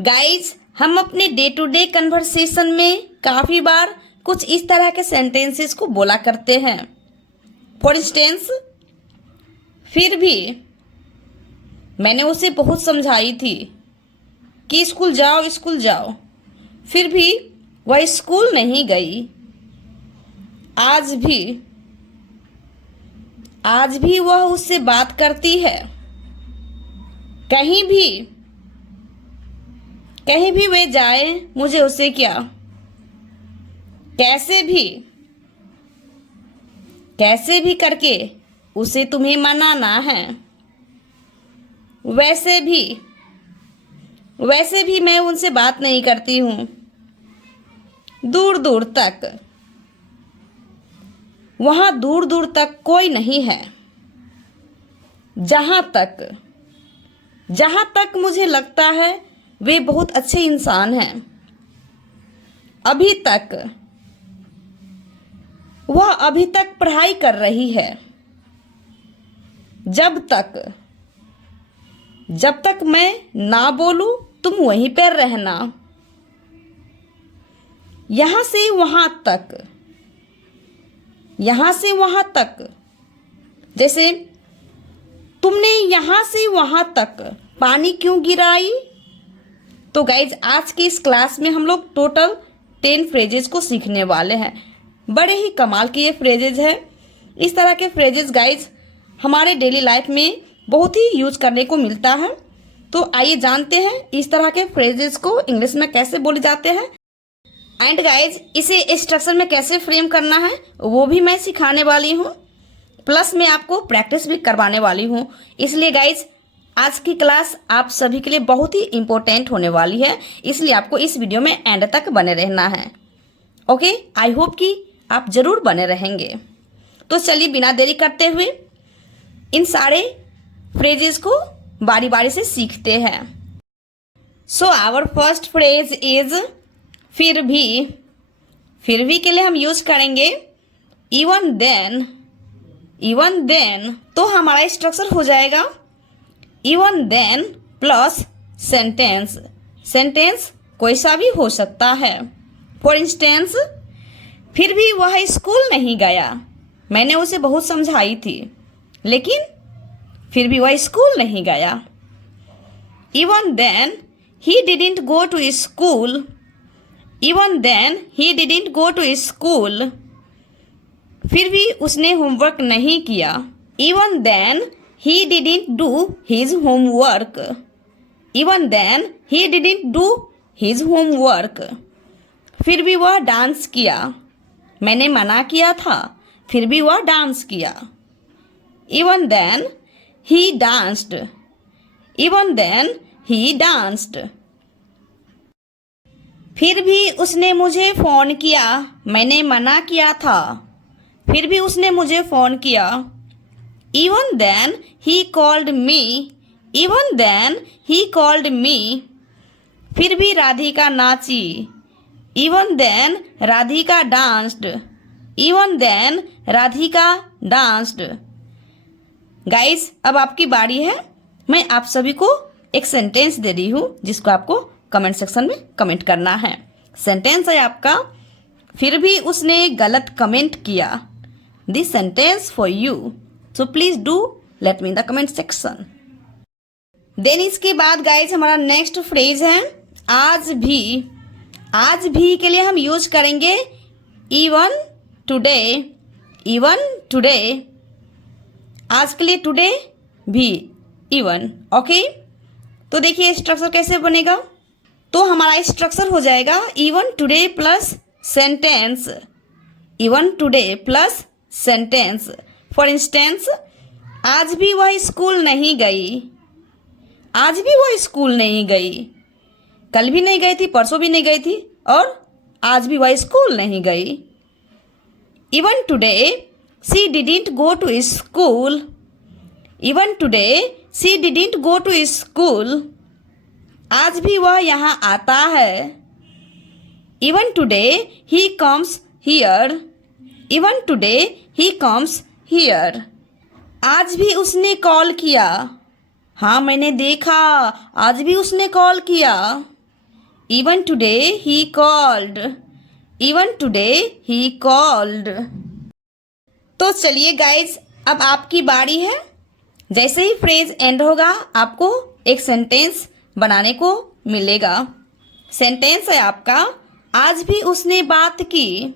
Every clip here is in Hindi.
गाइज, हम अपने डे टू डे कन्वर्सेशन में काफ़ी बार कुछ इस तरह के सेंटेंसेस को बोला करते हैं। फॉर इंस्टेंस, फिर भी मैंने उसे बहुत समझाई थी कि स्कूल जाओ स्कूल जाओ, फिर भी वह स्कूल नहीं गई। आज भी वह उससे बात करती है। कहीं भी वे जाए, मुझे उसे क्या, कैसे भी करके उसे तुम्हें मनाना है। वैसे भी मैं उनसे बात नहीं करती हूँ, दूर दूर तक। वहाँ दूर दूर तक कोई नहीं है। जहाँ तक मुझे लगता है वे बहुत अच्छे इंसान हैं। वह अभी तक पढ़ाई कर रही है। जब तक मैं ना बोलूं, तुम वहीं पर रहना। यहाँ से वहाँ तक, जैसे तुमने यहाँ से वहाँ तक पानी क्यों गिराई। तो गाइज, आज की इस क्लास में हम लोग टोटल 10 फ्रेजेस को सीखने वाले हैं। बड़े ही कमाल के ये फ्रेजेस हैं। इस तरह के फ्रेजेस गाइज हमारे डेली लाइफ में बहुत ही यूज करने को मिलता है। तो आइए जानते हैं इस तरह के फ्रेजेस को इंग्लिश में कैसे बोले जाते हैं। एंड गाइज, इसे स्ट्रक्चर में कैसे फ्रेम करना है वो भी मैं सिखाने वाली हूँ, प्लस मैं आपको प्रैक्टिस भी करवाने वाली हूँ। इसलिए गाइज, आज की क्लास आप सभी के लिए बहुत ही इम्पोर्टेंट होने वाली है, इसलिए आपको इस वीडियो में एंड तक बने रहना है। ओके, आई होप कि आप जरूर बने रहेंगे। तो चलिए बिना देरी करते हुए इन सारे फ्रेजेस को बारी बारी से सीखते हैं। So our first phrase is फिर भी के लिए हम यूज करेंगे इवन देन। तो हमारा स्ट्रक्चर हो जाएगा इवन देन प्लस सेंटेंस कोई सा भी हो सकता है। फॉर इंस्टेंस, फिर भी वह स्कूल नहीं गया। मैंने उसे बहुत समझाई थी, लेकिन फिर भी वह स्कूल नहीं गया। Even then he didn't go to school. फिर भी उसने होमवर्क नहीं किया। Even then he didn't do his homework. फिर भी वह डांस किया। मैंने मना किया था, फिर भी वह डांस किया। Even then he danced. फिर भी उसने मुझे फ़ोन किया। मैंने मना किया था, फिर भी उसने मुझे फ़ोन किया। Even then he called me. फिर भी राधिका नाची। Even then Radhika danced. Guys, अब आपकी बारी है। मैं आप सभी को एक सेंटेंस दे रही हूँ जिसको आपको कमेंट सेक्शन में कमेंट करना है। सेंटेंस है आपका, फिर भी उसने गलत कमेंट किया। This sentence for you, so please do let me in the comment section. Then इसके बाद गाइज हमारा नेक्स्ट फ्रेज है आज भी के लिए हम यूज करेंगे इवन टुडे। आज के लिए टुडे भी इवन। ओके, तो देखिए स्ट्रक्चर कैसे बनेगा। तो हमारा स्ट्रक्चर हो जाएगा even today plus sentence. For instance, आज भी वह स्कूल नहीं गई। कल भी नहीं गई थी, परसों भी नहीं गई थी, और आज भी वह स्कूल नहीं गई। Even today she didn't go to school. आज भी वह यहाँ आता है। Even today he comes here. आज भी उसने कॉल किया। हाँ, मैंने देखा, आज भी उसने कॉल किया। Even today he called, even today he called. तो चलिए गाइज, अब आपकी बारी है। जैसे ही फ्रेज एंड होगा आपको एक सेंटेंस बनाने को मिलेगा। सेंटेंस है आपका, आज भी उसने बात की।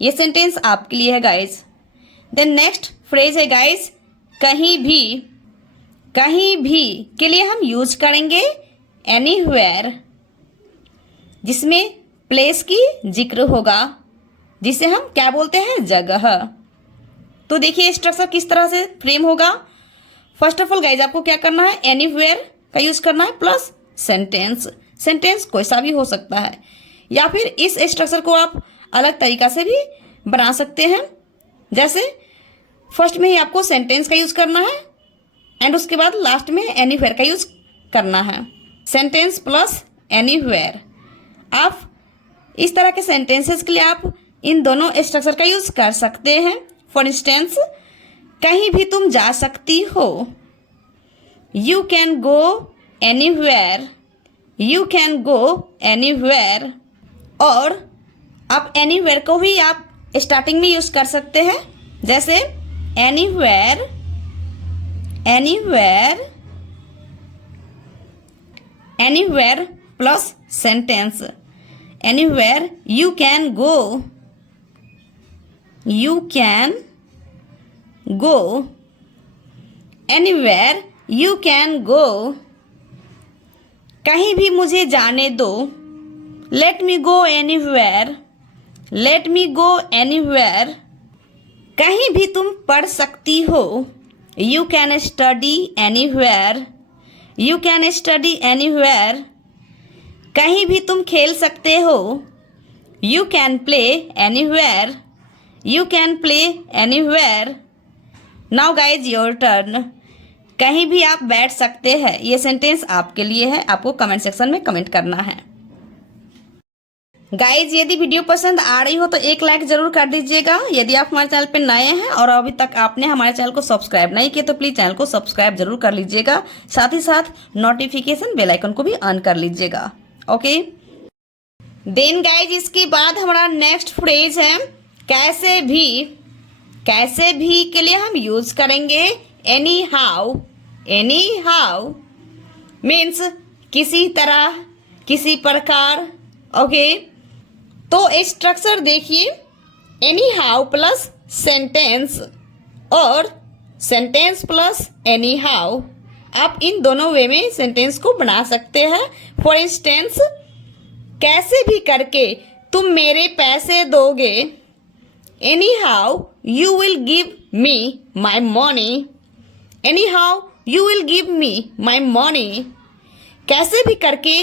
ये सेंटेंस आपके लिए है गाइज। देन नेक्स्ट फ्रेज है गाइज, कहीं भी। कहीं भी के लिए हम यूज करेंगे एनीवेयर, जिसमें प्लेस की जिक्र होगा, जिसे हम क्या बोलते हैं, जगह। तो देखिए स्ट्रक्चर किस तरह से फ्रेम होगा। फर्स्ट ऑफ ऑल गाइज आपको क्या करना है, एनीवेयर का यूज करना है प्लस सेंटेंस। सेंटेंस कोई सा भी हो सकता है, या फिर इस स्ट्रक्चर को आप अलग तरीका से भी बना सकते हैं। जैसे फर्स्ट में ही आपको सेंटेंस का यूज करना है एंड उसके बाद लास्ट में एनीवेयर का यूज करना है। Sentence plus anywhere. आप इस तरह के सेंटेंसेस के लिए आप इन दोनों स्ट्रक्चर का यूज कर सकते हैं। फॉर इंस्टेंस, कहीं भी तुम जा सकती हो, you can go anywhere, you can go anywhere. और आप एनीवेयर को भी आप स्टार्टिंग में यूज कर सकते हैं। जैसे anywhere, anywhere, anywhere plus sentence. Anywhere you can go, you can go, anywhere you can go। कहीं भी मुझे जाने दो, let me go anywhere, let me go anywhere। कहीं भी तुम पढ़ सकती हो, you can study anywhere, you can study anywhere। कहीं भी तुम खेल सकते हो, you can play anywhere, you can play anywhere। now guys your turn। कहीं भी आप बैठ सकते हैं, ये सेंटेंस आपके लिए है, आपको कमेंट सेक्शन में कमेंट करना है। गाइज यदि वीडियो पसंद आ रही हो तो एक लाइक जरूर कर दीजिएगा। यदि आप हमारे चैनल पर नए हैं और अभी तक आपने हमारे चैनल को सब्सक्राइब नहीं किया तो प्लीज चैनल को सब्सक्राइब जरूर कर लीजिएगा। साथ ही साथ नोटिफिकेशन बेल आइकन को भी ऑन कर लीजिएगा। ओके, देन गाइज इसके बाद हमारा नेक्स्ट फ्रेज है कैसे भी। कैसे भी के लिए हम यूज करेंगे any how. Any how means किसी तरह, किसी प्रकार। ओके, तो स्ट्रक्चर देखिए, एनी हाउ प्लस सेंटेंस और सेंटेंस प्लस एनी हाउ। आप इन दोनों वे में सेंटेंस को बना सकते हैं। फॉर इंस्टेंस, कैसे भी करके तुम मेरे पैसे दोगे, anyhow you will give me my money, anyhow you will give me my money। कैसे भी करके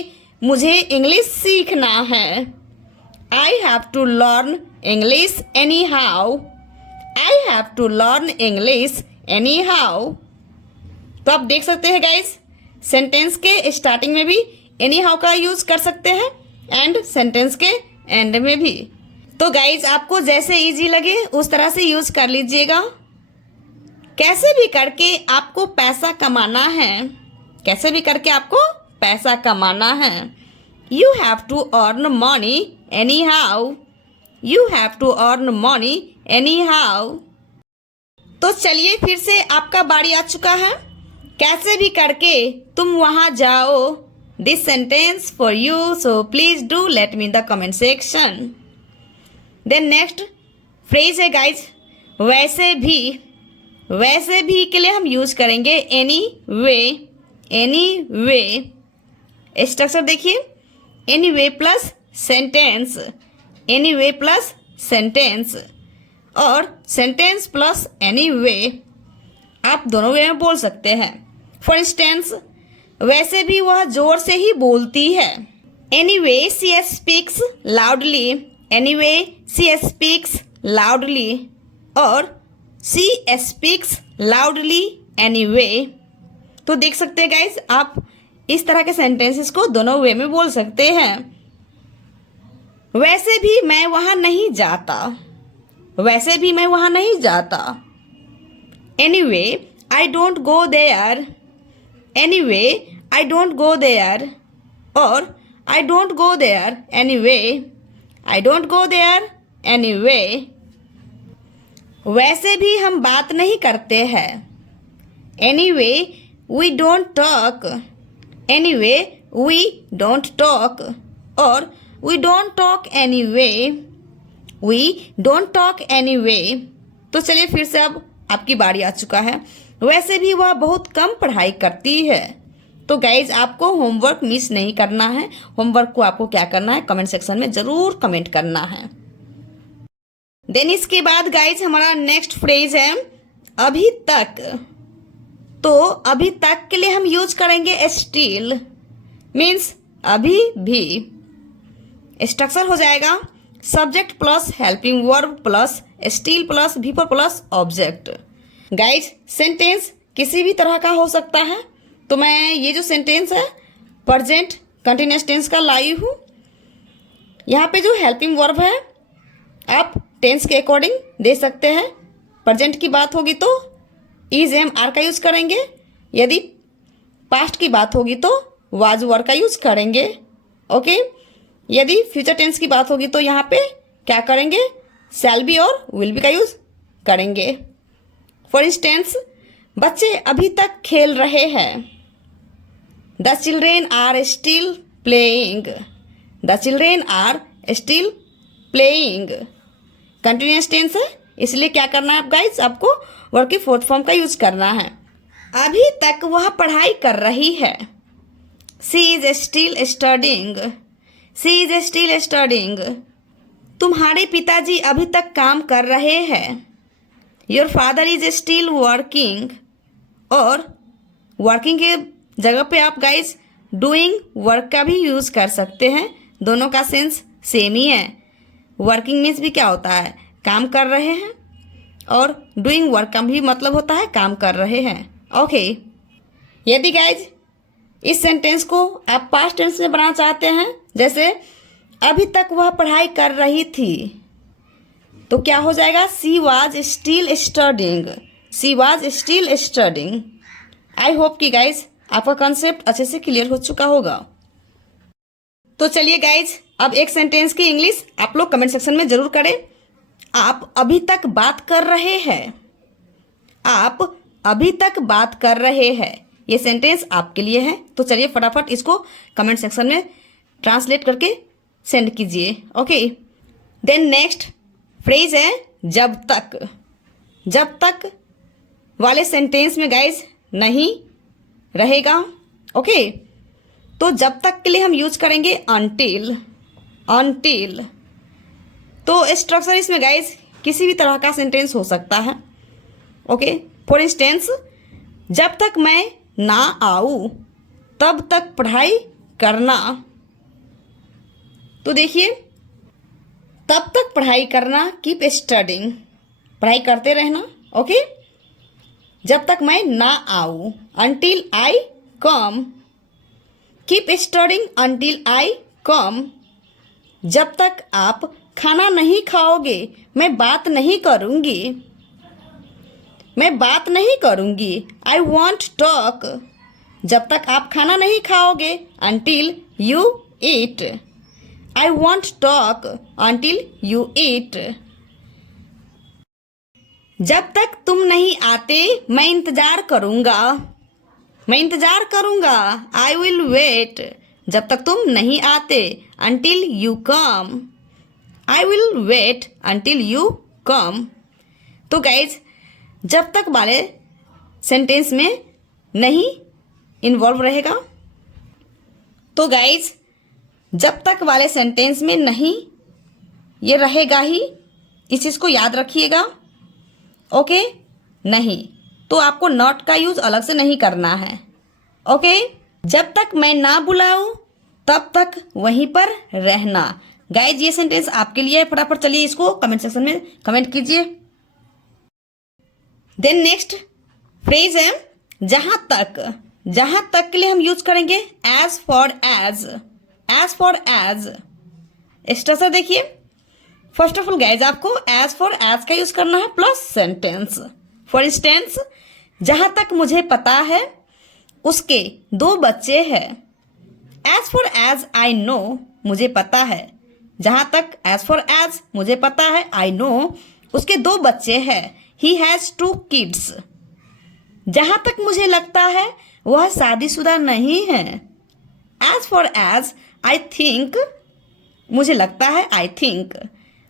मुझे इंग्लिश सीखना है, I have to learn English anyhow, I have to learn English anyhow। तो आप देख सकते हैं गाइस, सेंटेंस के स्टार्टिंग में भी anyhow का यूज कर सकते हैं एंड सेंटेंस के एंड में भी। तो गाइज आपको जैसे इजी लगे उस तरह से यूज कर लीजिएगा। कैसे भी करके आपको पैसा कमाना है, कैसे भी करके आपको पैसा कमाना है। You have to earn money anyhow, you have to earn money anyhow. तो चलिए फिर से आपका बारी आ चुका है। कैसे भी करके तुम वहां जाओ। This sentence for you, so please do let me in the comment section. Then next phrase है गाइज वैसे भी। वैसे भी के लिए हम यूज करेंगे anyway. Anyway structure देखिए, anyway plus sentence, anyway plus sentence और सेंटेंस प्लस एनी वे। आप दोनों वे में बोल सकते हैं। फॉर इंस्टेंस, वैसे भी वह जोर से ही बोलती है, any way she speaks loudly, anyway she speaks loudly और सी स्पीक्स लाउडली एनीवे। तो देख सकते हैं गाइज, आप इस तरह के सेंटेंसेस को दोनों वे में बोल सकते हैं। वैसे भी मैं वहां नहीं जाता, वैसे भी मैं वहां नहीं जाता। Anyway I don't go there, anyway I don't go there और I don't go there anyway. I don't go there anyway. वैसे भी हम बात नहीं करते हैं. Anyway, we don't talk. Anyway, we don't talk. और we don't talk anyway. We don't talk anyway. तो चलिए फिर से अब आपकी बारी आ चुका है. वैसे भी वह बहुत कम पढ़ाई करती है. तो गाइज आपको होमवर्क मिस नहीं करना है. होमवर्क को आपको क्या करना है, कमेंट सेक्शन में ज़रूर कमेंट करना है. देन इसके बाद गाइज हमारा नेक्स्ट फ्रेज है अभी तक. तो अभी तक के लिए हम यूज करेंगे स्टिल, मीन्स अभी भी. स्ट्रक्चर हो जाएगा subject plus helping verb plus still plus वीपर प्लस ऑब्जेक्ट. गाइज सेंटेंस किसी भी तरह का हो सकता है. तो मैं ये जो सेंटेंस है प्रेजेंट कंटिन्यूअस टेंस का लाई हूँ. यहाँ पे जो हेल्पिंग वर्ब है आप टेंस के अकॉर्डिंग दे सकते हैं. प्रेजेंट की बात होगी तो इज एम आर का यूज करेंगे. यदि पास्ट की बात होगी तो वाज वर का यूज करेंगे. ओके. यदि फ्यूचर टेंस की बात होगी तो यहाँ पे क्या करेंगे, शैल बी और विल बी का यूज करेंगे. फॉर इंस्टेंस बच्चे अभी तक खेल रहे हैं. The children are still playing. The children are still playing. Continuous tense है इसलिए क्या करना है आप गाइस, आपको वर्ब की फोर्थ फॉर्म का यूज करना है. अभी तक वह पढ़ाई कर रही है. She is still studying. She is still studying. तुम्हारे पिताजी अभी तक काम कर रहे हैं. Your father is still working. और वर्किंग के जगह पे आप गाइस डूइंग वर्क का भी यूज़ कर सकते हैं. दोनों का सेंस सेम ही है. वर्किंग मीन्स भी क्या होता है, काम कर रहे हैं, और डूइंग वर्क का भी मतलब होता है काम कर रहे हैं. ओके. यदि गाइज इस सेंटेंस को आप पास्ट टेंस में बनाना चाहते हैं, जैसे अभी तक वह पढ़ाई कर रही थी, तो क्या हो जाएगा, she was still studying. She was still studying. I hope कि गाइज आपका कॉन्सेप्ट अच्छे से क्लियर हो चुका होगा. तो चलिए गाइज अब एक सेंटेंस की इंग्लिश आप लोग कमेंट सेक्शन में जरूर करें. आप अभी तक बात कर रहे हैं. आप अभी तक बात कर रहे हैं. ये सेंटेंस आपके लिए है. तो चलिए फटाफट इसको कमेंट सेक्शन में ट्रांसलेट करके सेंड कीजिए. ओके. देन नेक्स्ट फ्रेज है जब तक. जब तक वाले सेंटेंस में गाइज नहीं रहेगा. ओके. तो जब तक के लिए हम यूज करेंगे अनटिल. अनटिल. तो स्ट्रक्चर इसमें गाइज किसी भी तरह का सेंटेंस हो सकता है. ओके. फॉर इंस्टेंस जब तक मैं ना आऊँ तब तक पढ़ाई करना. तो देखिए तब तक पढ़ाई करना, कीप स्टडिंग, पढ़ाई करते रहना. ओके. जब तक मैं ना आऊँ until I come. Keep studying until I come. जब तक आप खाना नहीं खाओगे मैं बात नहीं करूँगी. मैं बात नहीं करूँगी. I won't talk. जब तक आप खाना नहीं खाओगे until you eat. I won't talk until you eat. जब तक तुम नहीं आते मैं इंतज़ार करूँगा. मैं इंतज़ार करूँगा. I will wait. जब तक तुम नहीं आते until you come. I will wait until you come. तो गाइज जब तक वाले सेंटेंस में नहीं इन्वॉल्व रहेगा. तो गाइज जब तक वाले सेंटेंस में नहीं ये रहेगा ही. इस चीज़ को याद रखिएगा. ओके. नहीं तो आपको नॉट का यूज अलग से नहीं करना है. ओके. जब तक मैं ना बुलाऊं तब तक वहीं पर रहना. गाइज ये सेंटेंस आपके लिए है. फटाफट चलिए इसको कमेंट सेक्शन में कमेंट कीजिए. देन नेक्स्ट फ्रेज है जहां तक. जहां तक के लिए हम यूज करेंगे as far as. As far as. Structure देखिए. फर्स्ट ऑफ ऑल गाइज आपको एज फॉर एज का यूज करना है प्लस सेंटेंस. फॉर इंस्टेंस जहां तक मुझे पता है उसके 2 बच्चे हैं. As far as I know, मुझे पता है, जहाँ तक एज फॉर एज मुझे पता है, आई नो, उसके 2 बच्चे हैं, ही हैज़ 2 किड्स। जहाँ तक मुझे लगता है वह शादीशुदा नहीं है। As far as I think, मुझे लगता है, आई थिंक,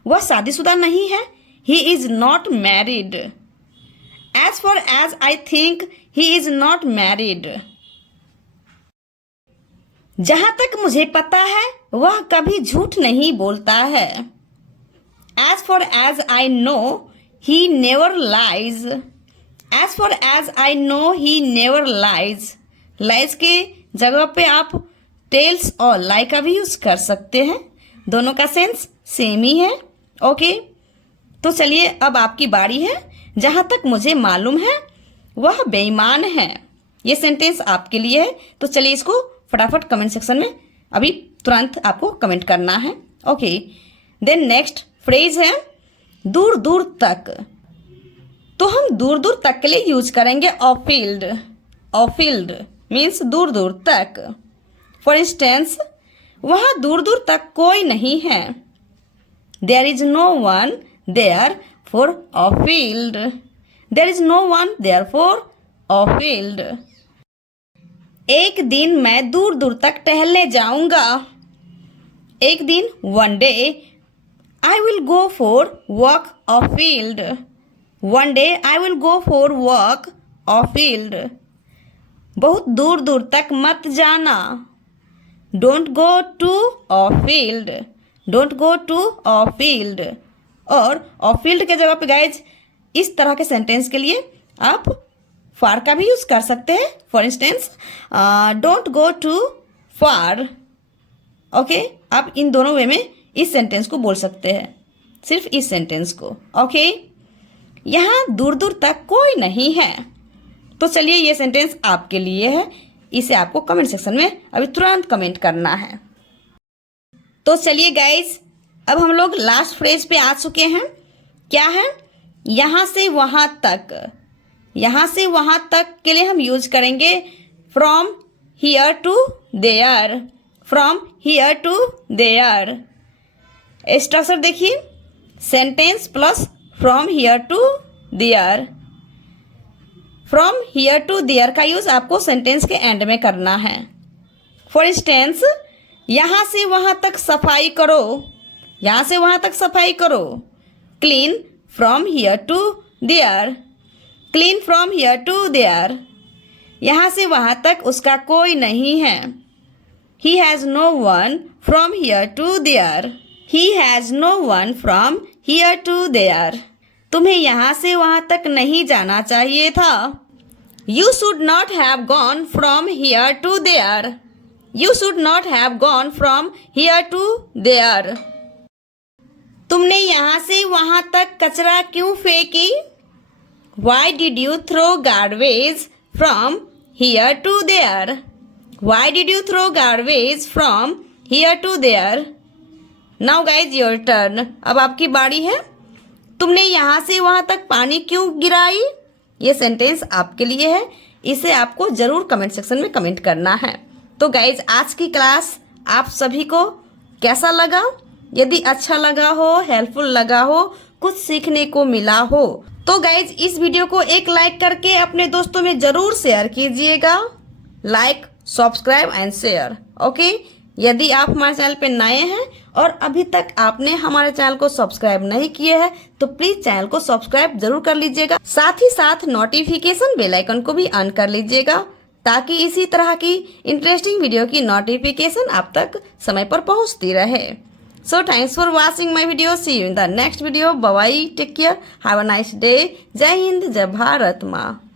वह शादीशुदा नहीं है, he is not married. As far as I think he is not married. जहाँ तक मुझे पता है वह कभी झूठ नहीं बोलता है। As far as I know he never lies. As far as I know he never lies. Lies के जगह पे आप टेल्स और लाई का भी यूज कर सकते हैं, दोनों का सेंस सेम ही है। ओके, तो चलिए अब आपकी बारी है। जहाँ तक मुझे मालूम है वह बेईमान है। ये सेंटेंस आपके लिए है, तो चलिए इसको फटाफट कमेंट सेक्शन में अभी तुरंत आपको कमेंट करना है। ओके, देन नेक्स्ट फ्रेज है दूर दूर तक। तो हम दूर दूर तक के लिए यूज करेंगे ऑफील्ड। ऑफील्ड मीन्स दूर दूर तक। फॉर इंस्टेंस, वहाँ दूर दूर तक कोई नहीं है। There is no one there for afield. There is no one there for afield. एक दिन मैं दूर दूर तक टहलने जाऊंगा। एक दिन, one day, I will go for walk afield. One day I will go for walk afield. बहुत दूर दूर तक मत जाना। Don't go to afield. Don't go to afield. और ऑफील्ड के जगह पे गाइज इस तरह के सेंटेंस के लिए आप फार का भी यूज कर सकते हैं। For instance, don't go too far. Okay, आप इन दोनों वे में इस सेंटेंस को बोल सकते हैं, सिर्फ इस सेंटेंस को। ओके, यहाँ दूर दूर तक कोई नहीं है। तो चलिए ये सेंटेंस आपके लिए है, इसे आपको कमेंट सेक्शन में अभी तुरंत कमेंट करना है। तो चलिए गाइज, अब हम लोग लास्ट फ्रेज पे आ चुके हैं। क्या है? यहाँ से वहाँ तक। यहाँ से वहाँ तक के लिए हम यूज करेंगे from here to there. From here to there. Structure देखिए, sentence plus from here to there. From here to there का यूज आपको सेंटेंस के एंड में करना है। फॉर इंस्टेंस, यहाँ से वहाँ तक सफाई करो। यहाँ से वहाँ तक सफाई करो। Clean from here to there. Clean from here to there. यहाँ से वहाँ तक उसका कोई नहीं है। He has no one from here to there. He has no one from here to there. तुम्हें यहाँ से वहाँ तक नहीं जाना चाहिए था। You should not have gone from here to there. You should not have gone from here to there. तुमने यहाँ से वहाँ तक कचरा क्यों फेंकी? Why did you throw garbage from here to there? Why did you throw garbage from here to there? Now guys, your turn. अब आपकी बारी है। तुमने यहाँ से वहाँ तक पानी क्यों गिराई? ये सेंटेंस आपके लिए है, इसे आपको ज़रूर कमेंट सेक्शन में कमेंट करना है। तो गाइज, आज की क्लास आप सभी को कैसा लगा? यदि अच्छा लगा हो, हेल्पफुल लगा हो, कुछ सीखने को मिला हो, तो गाइज इस वीडियो को एक लाइक करके अपने दोस्तों में ज़रूर शेयर कीजिएगा। Like, subscribe and share. Okay, यदि आप हमारे चैनल पे नए हैं और अभी तक आपने हमारे चैनल को सब्सक्राइब नहीं किए हैं तो प्लीज चैनल को सब्सक्राइब जरूर कर लीजिएगा। साथ ही साथ नोटिफिकेशन बेल आइकन को भी ऑन कर लीजिएगा ताकि इसी तरह की इंटरेस्टिंग वीडियो की नोटिफिकेशन आप तक समय पर पहुंचती रहे। So thanks for watching my video. See you in the next video. Bye bye. Take care. Have a nice day. जय हिंद, जय भारत माँ।